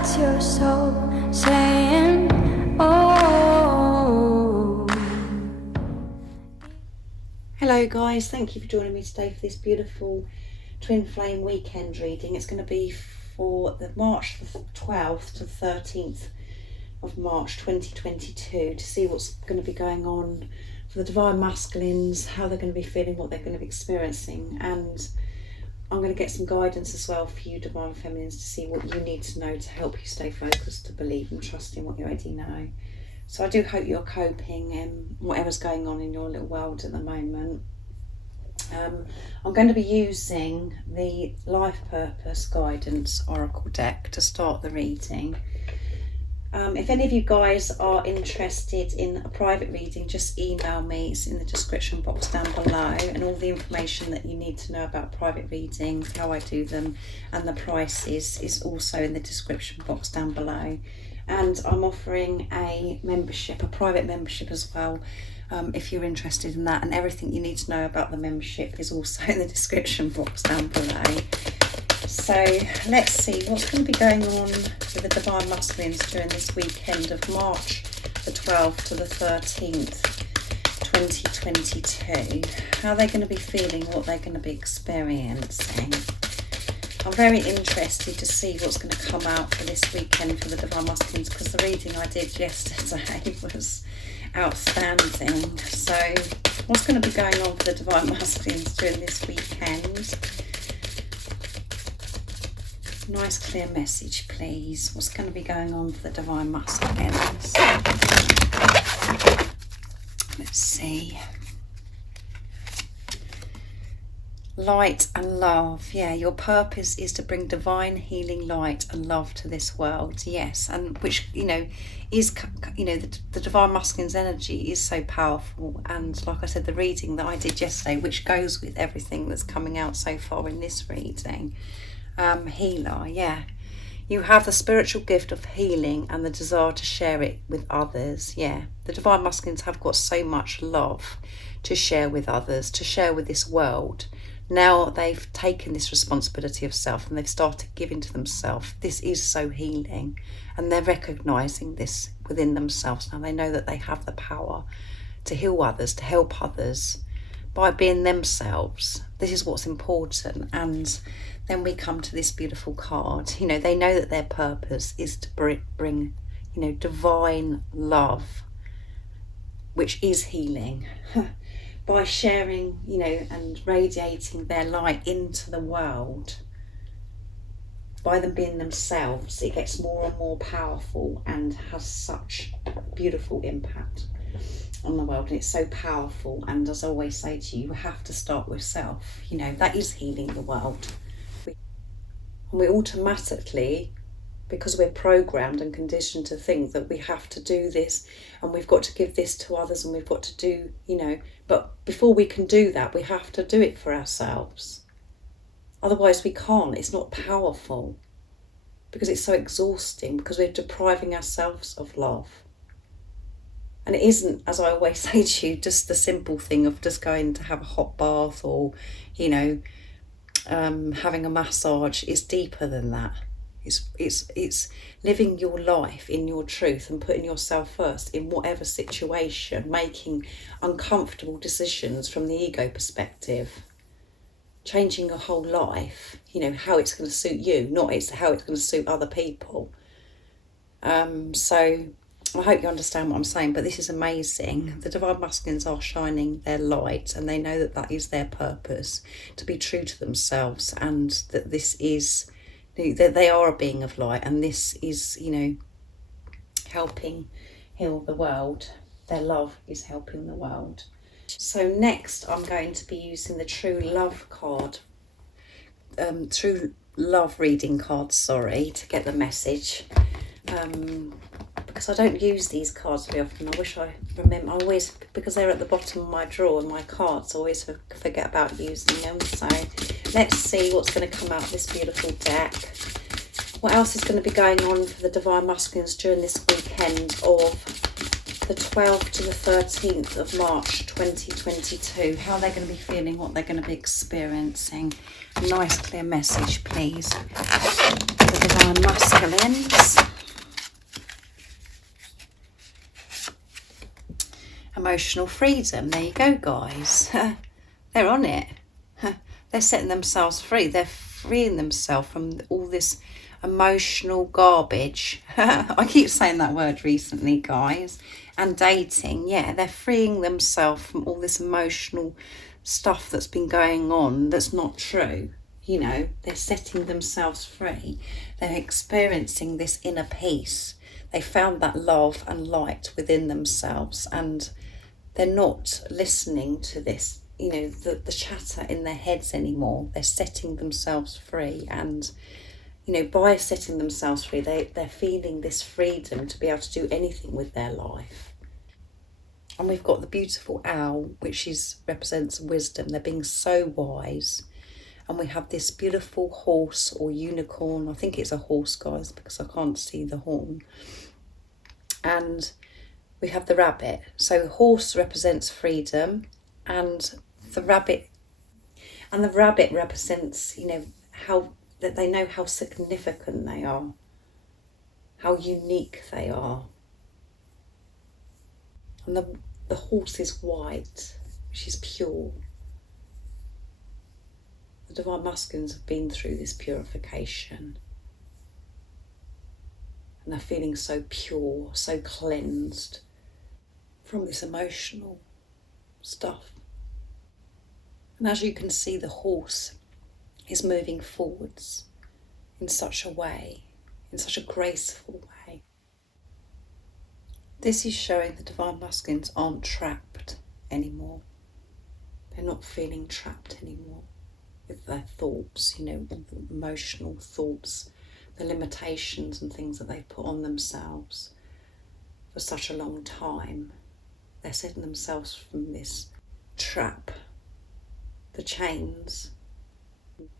That's your soul saying, oh. Hello guys, thank you for joining me today for this beautiful twin flame weekend reading. It's going to be for the March the 12th to 13th of March 2022 to see what's going to be going on for the Divine Masculines, how they're going to be feeling, what they're going to be experiencing, and I'm going to get some guidance as well for you Divine Feminines to see what you need to know to help you stay focused, to believe and trust in what you already know. So I do hope you're coping in whatever's going on in your little world at the moment. I'm going to be using the Life Purpose Guidance Oracle deck to start the reading. If any of you guys are interested in a private reading, just email me. It's in the description box down below, and all the information that you need to know about private readings, how I do them, and the prices is also in the description box down below. And I'm offering a membership, a private membership as well, if you're interested in that, and everything you need to know about the membership is also in the description box down below. So let's see what's going to be going on with the Divine Masculines during this weekend of March the 12th to the 13th 2022. How they're going to be feeling, what they're going to be experiencing. I'm very interested to see what's going to come out for this weekend for the Divine Masculines, because the reading I did yesterday was outstanding. So what's going to be going on for the Divine Masculines during this weekend? Nice clear message please. What's going to be going on for the Divine Masculines? Let's see. Light and love. Yeah, your purpose is to bring divine healing light and love to this world. Yes, and which, you know, is, you know, the Divine Masculine's energy is so powerful. And like I said, the reading that I did yesterday, which goes with everything that's coming out so far in this reading, healer. Yeah, you have the spiritual gift of healing and the desire to share it with others. Yeah, the Divine Masculines have got so much love to share with others, to share with this world. Now they've taken this responsibility of self and they've started giving to themselves. This is so healing, and they're recognizing this within themselves. Now they know that they have the power to heal others, to help others by being themselves. This is what's important. And then we come to this beautiful card. You know, they know that their purpose is to bring, you know, divine love, which is healing. By sharing, you know, and radiating their light into the world, by them being themselves, it gets more and more powerful and has such beautiful impact on the world. And it's so powerful, and as I always say to you, you have to start with self. You know, that is healing the world. And we automatically, because we're programmed and conditioned to think that we have to do this and we've got to give this to others and we've got to do, you know, but before we can do that, we have to do it for ourselves. Otherwise we can't. It's not powerful, because it's so exhausting, because we're depriving ourselves of love. And it isn't, as I always say to you, just the simple thing of just going to have a hot bath or, you know, having a massage. It's deeper than that. It's living your life in your truth and putting yourself first in whatever situation, making uncomfortable decisions from the ego perspective, changing your whole life, you know, how it's going to suit you, not how it's going to suit other people. So I hope you understand what I'm saying, but this is amazing. The Divine Masculines are shining their light, and they know that that is their purpose, to be true to themselves, and that this is, that they are a being of light, and this is, you know, helping heal the world. Their love is helping the world. So next I'm going to be using the True Love card, True Love reading card, sorry, to get the message. Because I don't use these cards very often. I wish I remember. I always, because they're at the bottom of my drawer and my cards, I always forget about using them. So let's see what's going to come out of this beautiful deck. What else is going to be going on for the Divine Masculines during this weekend of the 12th to the 13th of March 2022? How they're going to be feeling, what they're going to be experiencing. A nice clear message, please. The Divine Masculines. Emotional freedom. There you go, guys. They're on it. They're setting themselves free. They're freeing themselves from all this emotional garbage. I keep saying that word recently, guys. And dating, yeah, they're freeing themselves from all this emotional stuff that's been going on that's not true. You know, they're setting themselves free. They're experiencing this inner peace. They found that love and light within themselves, and they're not listening to this, you know, the chatter in their heads anymore. They're setting themselves free, and, you know, by setting themselves free, they're feeling this freedom to be able to do anything with their life. And we've got the beautiful owl, which represents wisdom. They're being so wise. And we have this beautiful horse or unicorn. I think it's a horse, guys, because I can't see the horn. And we have the rabbit. So horse represents freedom, and the rabbit represents, you know, how that they know how significant they are, how unique they are. And the horse is white, which is pure. The Divine Masculines have been through this purification, and they're feeling so pure, so cleansed from this emotional stuff. And as you can see, the horse is moving forwards in such a way, in such a graceful way. This is showing the Divine Masculines aren't trapped anymore. They're not feeling trapped anymore with their thoughts, you know, the emotional thoughts, the limitations and things that they've put on themselves for such a long time. They're setting themselves from this trap, the chains,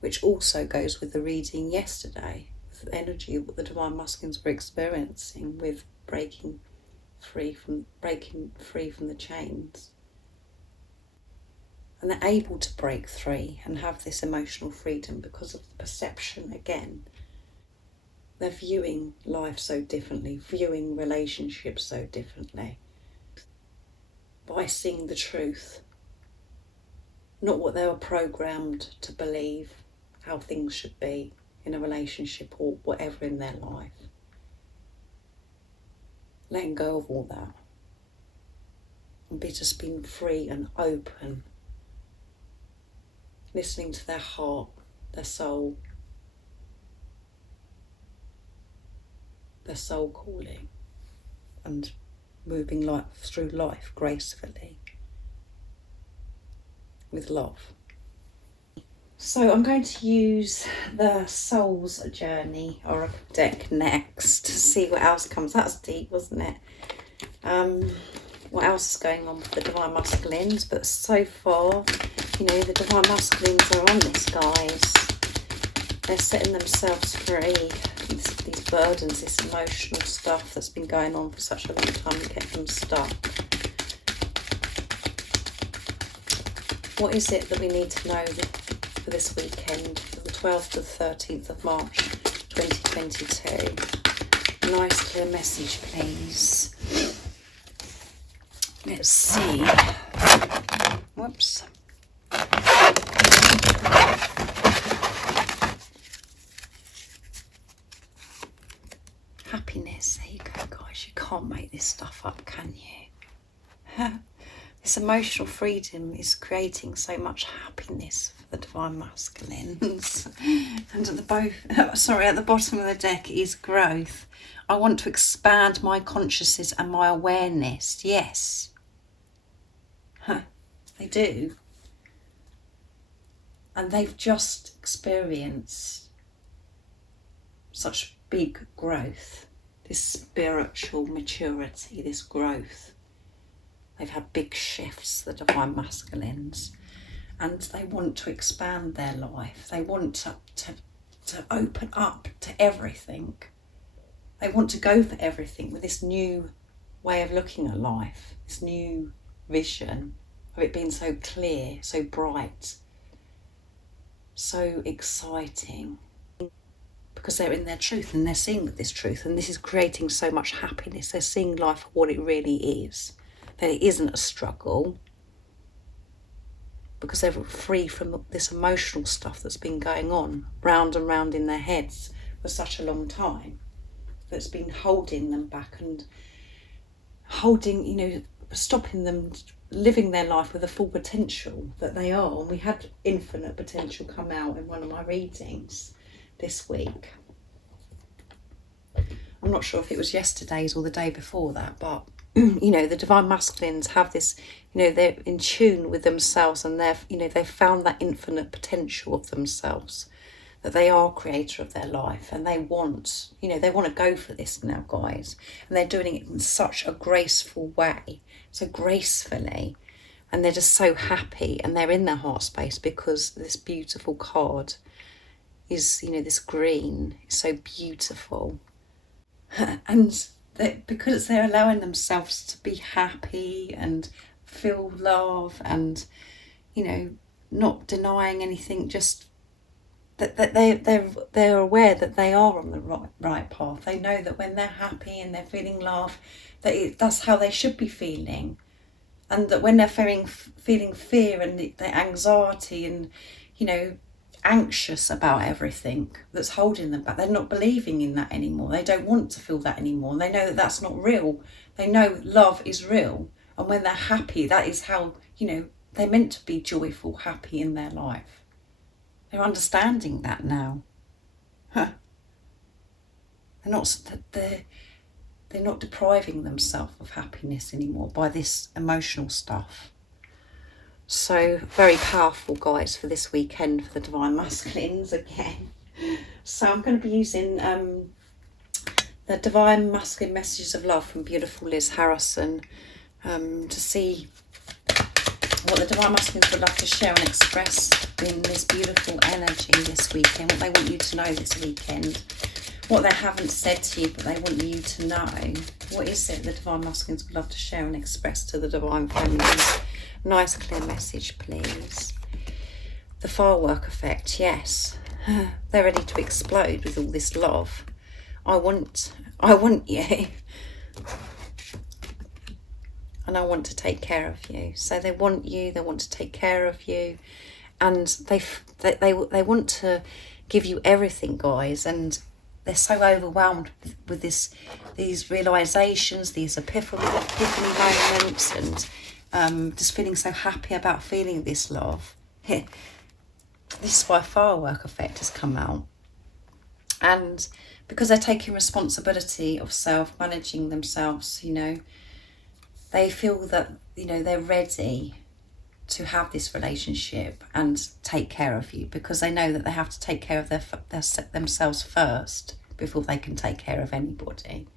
which also goes with the reading yesterday, with the energy of what the Divine Masculines were experiencing with breaking free from the chains. And they're able to break free and have this emotional freedom because of the perception again. They're viewing life so differently, viewing relationships so differently, by seeing the truth, not what they were programmed to believe, how things should be in a relationship or whatever in their life. Letting go of all that and just being free and open, listening to their heart, their soul calling, and moving life through life gracefully with love. So I'm going to use the Soul's Journey Oracle deck next to see what else comes. That's deep, wasn't it? What else is going on with the Divine Masculines? But so far, you know, the Divine Masculines are on this, guys. They're setting themselves free. These burdens, this emotional stuff that's been going on for such a long time and kept them stuck. What is it that we need to know for this weekend, from the 12th to the 13th of March 2022? A nice clear message, please. Let's see. Whoops. Happiness. There you go, guys. You can't make this stuff up, can you? This emotional freedom is creating so much happiness for the Divine Masculines. And at the bottom of the deck is growth. I want to expand my consciousness and my awareness. Yes. They do. And they've just experienced such big growth, this spiritual maturity, this growth. They've had big shifts, the Divine Masculines, and they want to expand their life. They want to open up to everything. They want to go for everything with this new way of looking at life, this new vision of it being so clear, so bright, so exciting. because they're in their truth and they're seeing this truth, and this is creating so much happiness. They're seeing life for what it really is, that it isn't a struggle, because they're free from this emotional stuff that's been going on round and round in their heads for such a long time, that's been holding them back and holding, stopping them living their life with the full potential that they are. And we had infinite potential come out in one of my readings this week. I'm not sure if it was yesterday's or the day before that, but the divine masculines have this, they're in tune with themselves, and they've found that infinite potential of themselves, that they are creator of their life, and they want to go for this now, guys, and they're doing it in such a graceful way, so gracefully, and they're just so happy, and they're in their heart space because this beautiful card is, this green is so beautiful. And because they're allowing themselves to be happy and feel love, and not denying anything, just that they're aware that they are on the right path. They know that when they're happy and they're feeling love, that's how they should be feeling, and that when they're feeling fear and the anxiety and anxious about everything that's holding them back, they're not believing in that anymore. They don't want to feel that anymore. They know that that's not real. They know love is real, and when they're happy, that is how they're meant to be joyful, happy in their life. They're understanding that now. They're not depriving themselves of happiness anymore by this emotional stuff. So very powerful, guys, for this weekend for the divine masculines again. So I'm going to be using the divine masculine messages of love from beautiful Liz Harrison to see what the divine masculines would love to share and express in this beautiful energy this weekend, what they want you to know this weekend, what they haven't said to you but they want you to know. What is it the divine masculines would love to share and express to the divine feminines? Nice clear message, please. The firework effect, yes. They're ready to explode with all this love. I want you. And I want to take care of you. So they want you, they want to take care of you, and they want to give you everything, guys, and they're so overwhelmed with these realizations, these epiphany moments, and just feeling so happy about feeling this love. This is why firework effect has come out. And because they're taking responsibility of self, managing themselves, they feel that, they're ready to have this relationship and take care of you, because they know that they have to take care of themselves first before they can take care of anybody.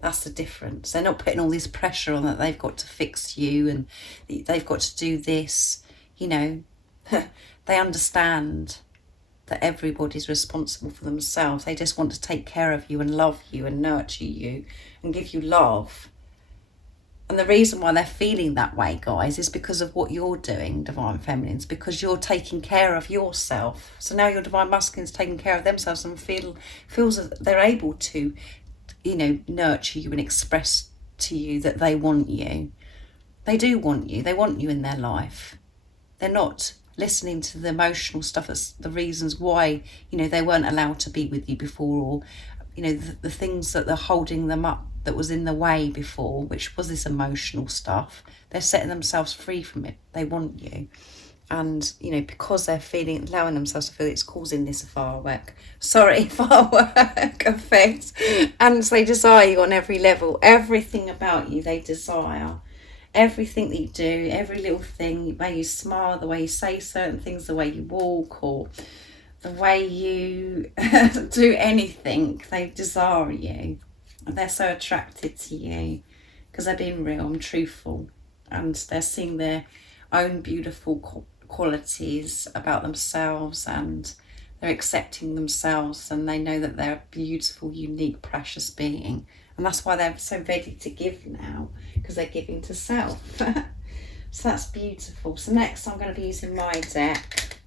That's the difference. They're not putting all this pressure on that they've got to fix you and they've got to do this. They understand that everybody's responsible for themselves. They just want to take care of you and love you and nurture you and give you love. And the reason why they're feeling that way, guys, is because of what you're doing, divine feminines, because you're taking care of yourself. So now your divine masculines taking care of themselves and feels that they're able to nurture you and express to you that they want you. They do want you. They want you in their life. They're not listening to the emotional stuff, that's the reasons why, they weren't allowed to be with you before, or, the things that they're holding them up that was in the way before, which was this emotional stuff. They're setting themselves free from it. They want you. And, because they're allowing themselves to feel it's causing this firework effect. And they desire you on every level. Everything about you they desire. Everything that you do, every little thing, the way you smile, the way you say certain things, the way you walk, or the way you do anything, they desire you. And they're so attracted to you because they're being real and truthful, and they're seeing their own beautiful qualities about themselves, and they're accepting themselves, and they know that they're a beautiful, unique, precious being. And that's why they're so ready to give now, because they're giving to self. So that's beautiful. So next I'm going to be using my deck.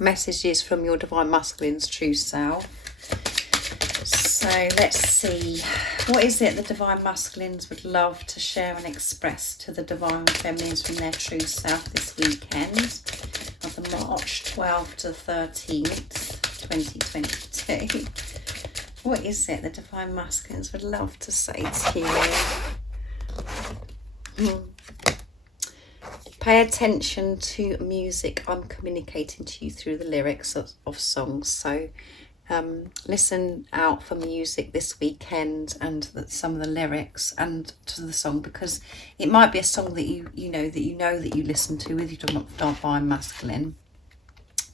Messages from your divine masculine's true self. let's see, what is it the Divine Masculines would love to share and express to the Divine Feminines from their true self this weekend of the March 12th to 13th, 2022? What is it the Divine Masculines would love to say to you? Pay attention to music. I'm communicating to you through the lyrics of songs. So listen out for music this weekend and some of the lyrics and to the song, because it might be a song that you know that you listen to with your Divine Masculine,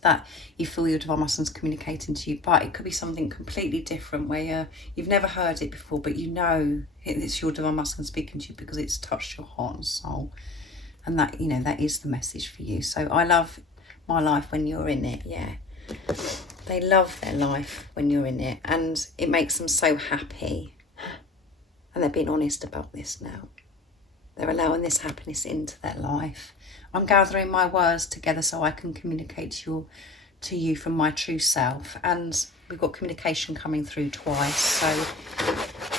that you feel your Divine Masculine's communicating to you, but it could be something completely different where you've never heard it before, but you know it's your Divine Masculine speaking to you because it's touched your heart and soul, and that, you know, that is the message for you. So I love my life when you're in it. Yeah, they love their life when you're in it, and it makes them so happy, and they're being honest about this now. They're allowing this happiness into their life. I'm gathering my words together so I can communicate to you from my true self. And we've got communication coming through twice. So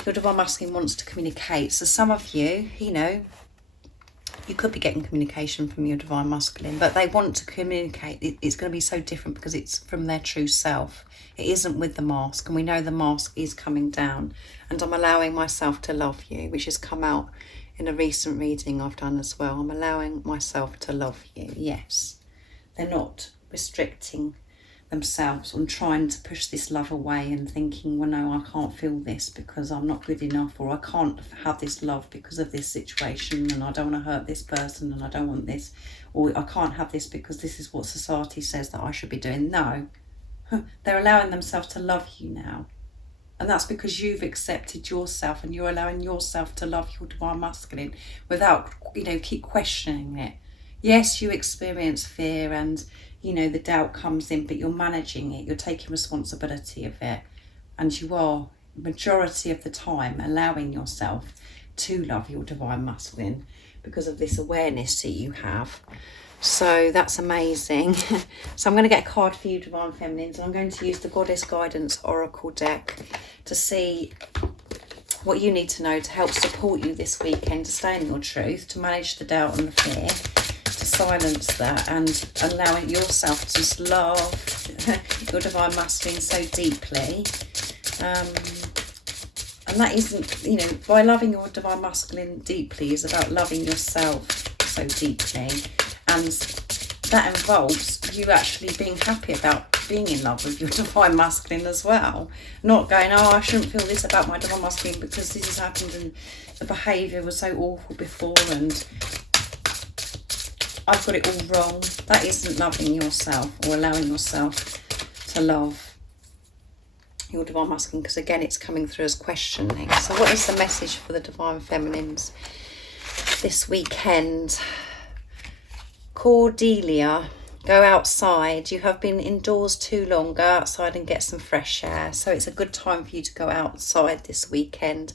your Divine Masculine wants to communicate. So some of you, you know, you could be getting communication from your Divine Masculine, but they want to communicate. It's going to be so different because it's from their true self. It isn't with the mask, and we know the mask is coming down. And I'm allowing myself to love you, which has come out in a recent reading I've done as well. I'm allowing myself to love you. Yes, they're not restricting themselves on trying to push this love away and thinking, well, no, I can't feel this because I'm not good enough, or I can't have this love because of this situation, and I don't want to hurt this person, and I don't want this, or I can't have this because this is what society says that I should be doing. No, they're allowing themselves to love you now. And that's because you've accepted yourself, and you're allowing yourself to love your Divine Masculine without, you know, keep questioning it. Yes, you experience fear and, you know, the doubt comes in, but you're managing it. You're taking responsibility of it. And you are, majority of the time, allowing yourself to love your Divine Masculine because of this awareness that you have. So that's amazing. So I'm going to get a card for you, Divine Feminines, and I'm going to use the Goddess Guidance Oracle deck to see what you need to know to help support you this weekend to stay in your truth, to manage the doubt and the fear, to silence that, and allowing yourself to just love your Divine Masculine so deeply. And that isn't, you know, by loving your Divine Masculine deeply is about loving yourself so deeply. And that involves you actually being happy about being in love with your Divine Masculine as well. Not going, oh, I shouldn't feel this about my Divine Masculine because this has happened and the behaviour was so awful before and I've got it all wrong. That isn't loving yourself or allowing yourself to love your Divine Masculine, because again, it's coming through as questioning. So what is the message for the Divine Feminines this weekend? Cordelia, go outside. You have been indoors too long. Go outside and get some fresh air. So it's a good time for you to go outside this weekend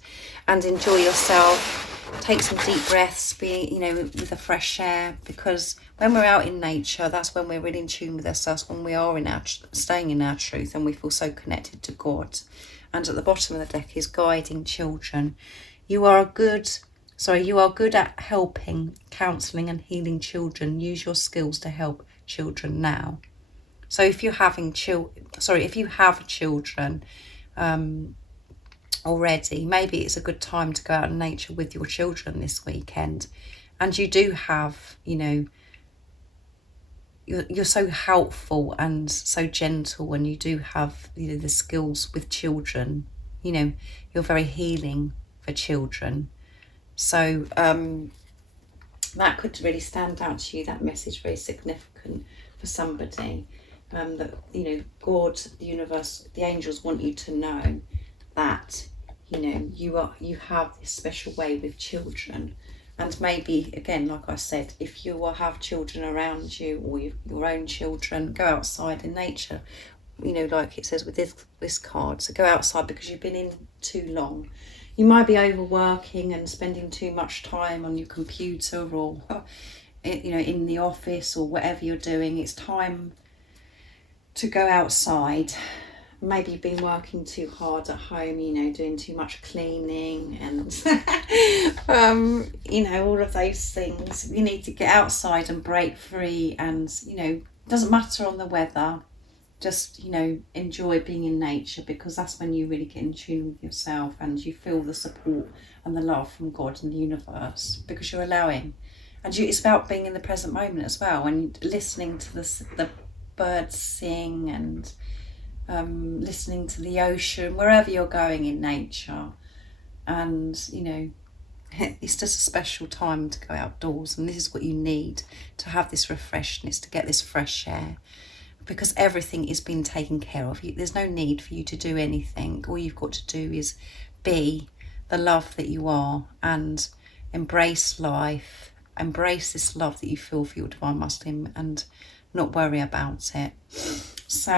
and enjoy yourself. Take some deep breaths, be, you know, with the fresh air, because when we're out in nature, that's when we're really in tune with ourselves, when we are in our staying in our truth, and we feel so connected to God. And at the bottom of the deck is guiding children. You are good at helping, counselling and healing children. Use your skills to help children now. So if you're having if you have children already, maybe it's a good time to go out in nature with your children this weekend. And you do have, you know, you're so helpful and so gentle, and you do have, you know, the skills with children. You know, you're very healing for children. So that could really stand out to you, that message, very significant for somebody. That, you know, God, the universe, the angels want you to know that, you know, you have this special way with children. And maybe, again, like I said, if you will have children around you, or your own children, go outside in nature. You know, like it says with this card, so go outside because you've been in too long. You might be overworking and spending too much time on your computer, or, you know, in the office or whatever you're doing. It's time to go outside maybe you've been working too hard at home, you know, doing too much cleaning and you know, all of those things. You need to get outside and break free, and you know, it doesn't matter on the weather, just, you know, enjoy being in nature, because that's when you really get in tune with yourself and you feel the support and the love from God and the universe, because you're allowing. And it's about being in the present moment as well, and listening to the birds sing, and listening to the ocean, wherever you're going in nature. And, you know, it's just a special time to go outdoors, and this is what you need to have this refreshness, to get this fresh air, because everything is being taken care of. There's no need for you to do anything. All you've got to do is be the love that you are, and embrace life, embrace this love that you feel for your divine masculine, and not worry about it. So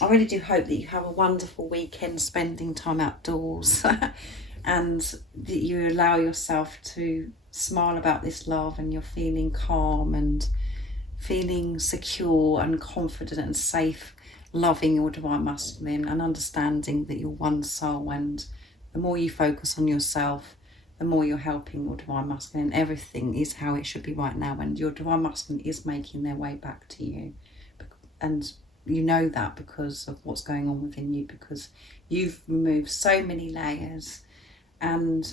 I really do hope that you have a wonderful weekend spending time outdoors and that you allow yourself to smile about this love, and you're feeling calm and feeling secure and confident and safe, loving your divine masculine and understanding that you're one soul. And the more you focus on yourself, the more you're helping your divine masculine. Everything is how it should be right now, and your divine masculine is making their way back to you. And you know that because of what's going on within you, because you've removed so many layers and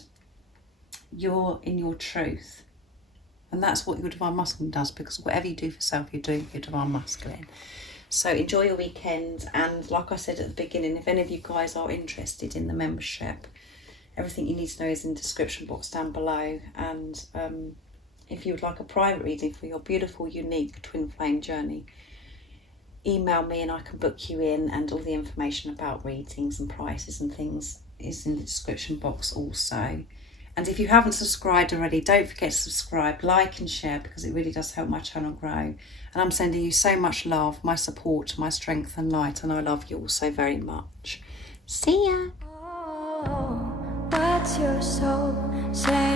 you're in your truth. And that's what your divine masculine does, because whatever you do for self, you're doing for your divine masculine. So enjoy your weekend. And like I said at the beginning, if any of you guys are interested in the membership, everything you need to know is in the description box down below. And if you would like a private reading for your beautiful, unique twin flame journey, email me and I can book you in, and all the information about readings and prices and things is in the description box also. And if you haven't subscribed already, don't forget to subscribe, like and share, because it really does help my channel grow. And I'm sending you so much love, my support, my strength and light, and I love you all so very much. See ya. Oh, what's your soul saying?